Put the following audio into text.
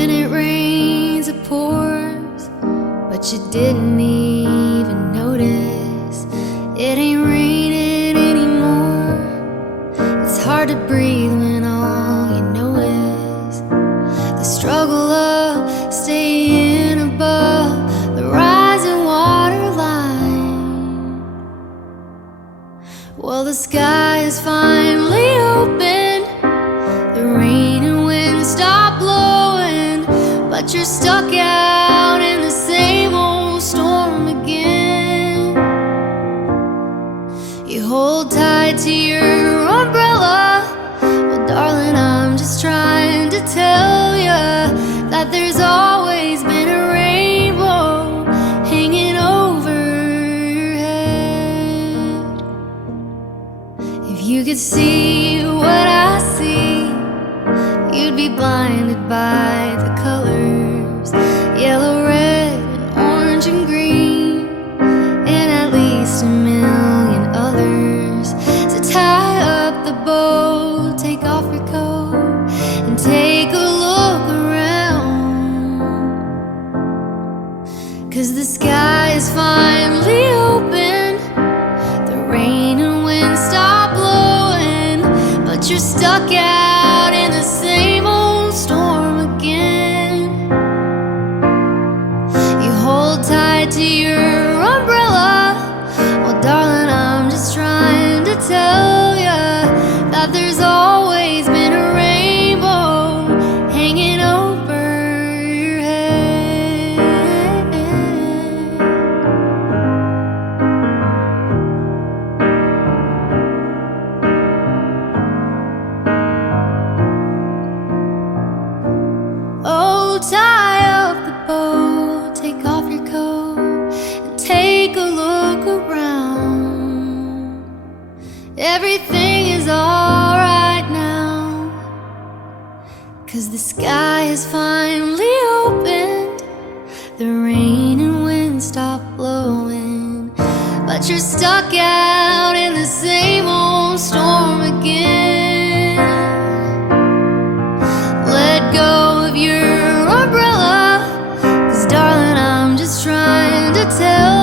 When it rains, it pours, but you didn't even notice. It ain't raining anymore. It's hard to breathe when all you know is the struggle of staying above the rising water line. Well, the sky is finally open, the rain and wind stop blowing, but you're stuck out in the same old storm again. You hold tight to your umbrella. Well, darling, I'm just trying to tell you that there's always been a rainbow hanging over your head. If you could see what I see, you'd be blinded by the colors, yellow, red, and orange and green, and at least a million others. So tie up the boat, take off your coat, and take a look around, 'cause the sky is finally open, the rain and wind stop blowing, but you're stuck out in the same old storm again. You hold tight to your umbrella. Well, darling, I'm just trying to tell you that there's always been a rainbow hanging over your head. Oh, tie up the boat, take off your coat, and take a look around. Everything is alright now, 'cause the sky is finally opened, the rain and wind stop blowing, but you're stuck out in the same old storm again. Let go of your umbrella, 'cause darling, I'm just trying to tell